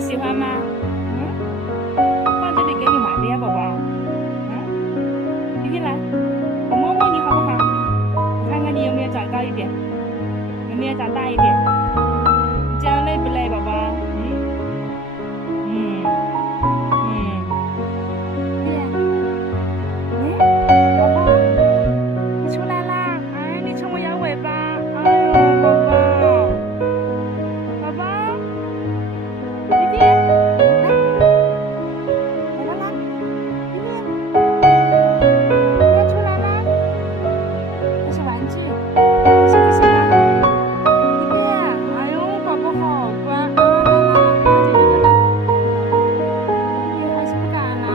喜欢吗？放这里给你玩的呀，宝宝。皮皮来，我摸摸你好不好？我看看你有没有长高一点，有没有长大一点？你这样累不累，宝宝？嗯宝宝，你出来啦！哎，你冲我摇尾巴！哎呦，宝宝，宝宝，皮皮，来，皮皮，你要出来啦！这是玩具，你喜不喜欢？皮皮，哎呦，宝宝好乖啊！来，这个啦，皮皮还是不敢啦，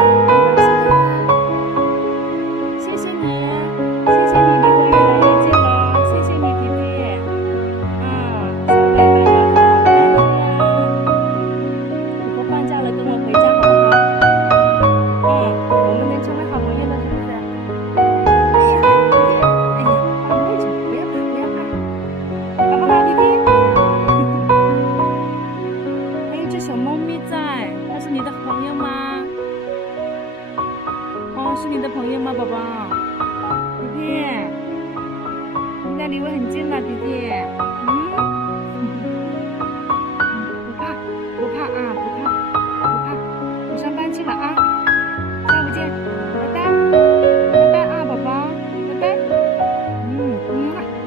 没关系的呀。谢谢你，谢谢你离我越来越近了，谢谢你，皮皮。小尾巴摇得好开心呀！以后放假了跟我回家好不好？我们能成为好朋友了，是不是？哎呀，皮皮，哎呀，放位置，不要怕，不要怕，好不好，皮皮？还有只小猫咪在，它是你的朋友吗？哦，是你的朋友吗，宝宝？皮皮，现在离我很近了，皮皮。不怕，不怕啊，不怕，不怕。你上班去了啊，下午见，拜拜，拜拜啊，宝宝，拜拜。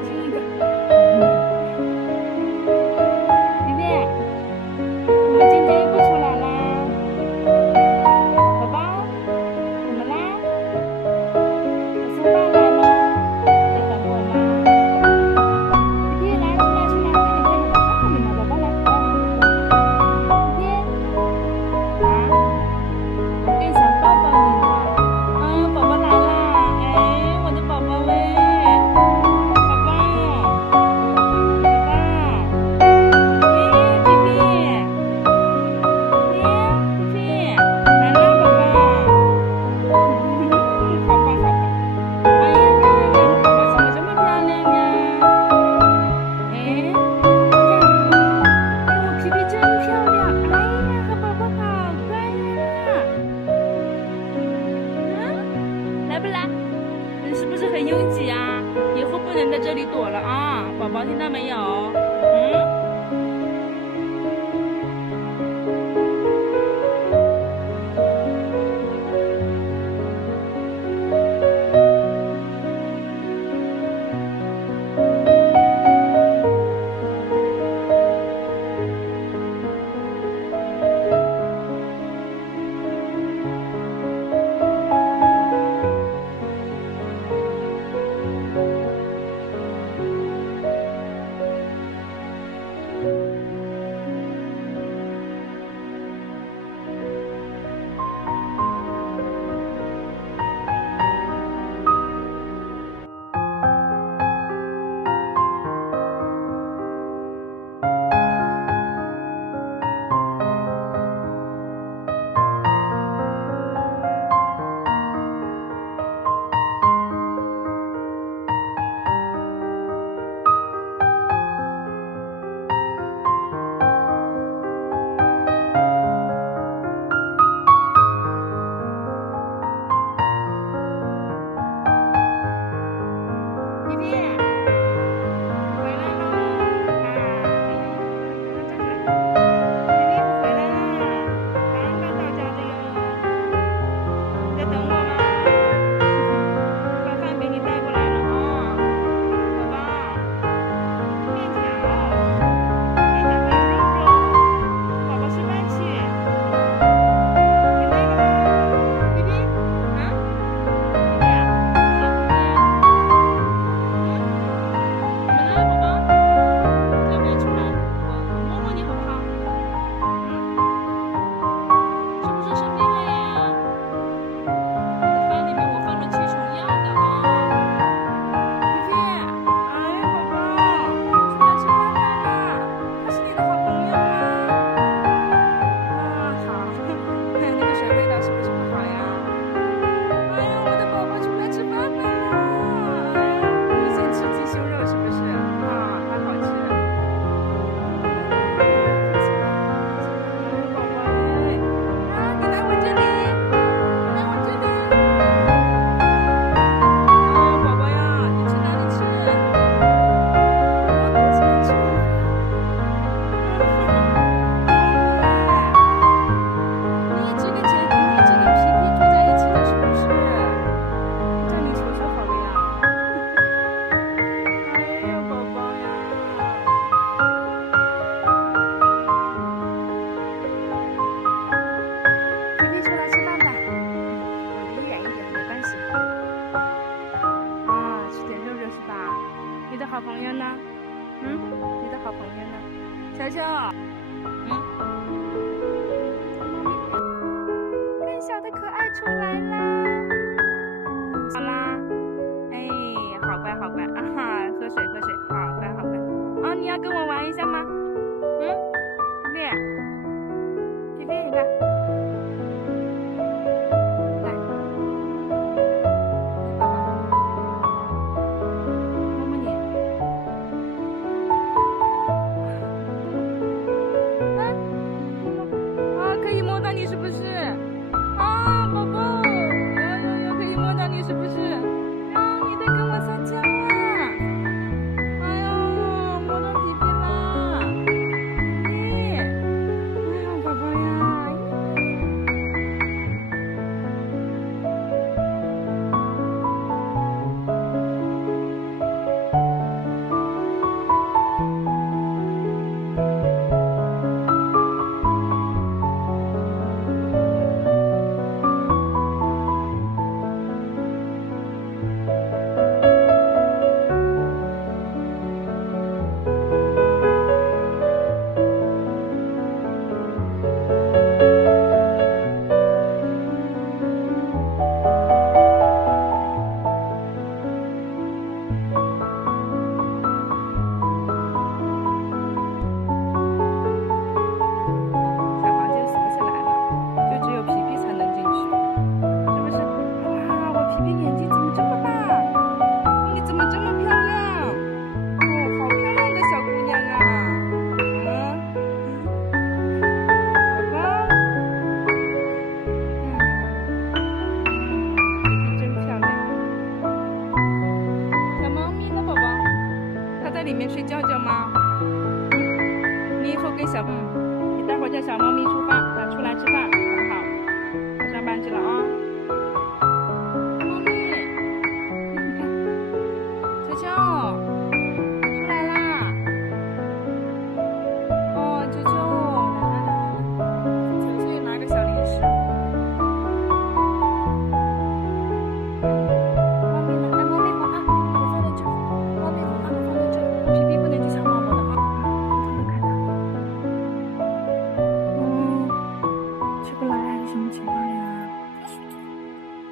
亲一个。皮皮，怎么今天又不出来啦？宝宝，怎么啦？我送饭来了，在等我吗？皮皮，来，出来，快点，快点，我看看你嘛，宝宝来，皮皮，我更想抱抱你呢。宝宝来啦，哎，我的宝宝嘞，宝宝，宝宝，皮皮，皮皮，来啦，宝宝，好棒好棒。哎呀呀呀呀，你宝宝怎么这么漂亮呀？哎，哎呦，皮皮真漂亮！哎呀，和宝宝好乖呀！来不来？你是不是很拥挤啊？以后不能在这里躲了啊，宝宝听到没有？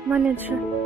慢点吃。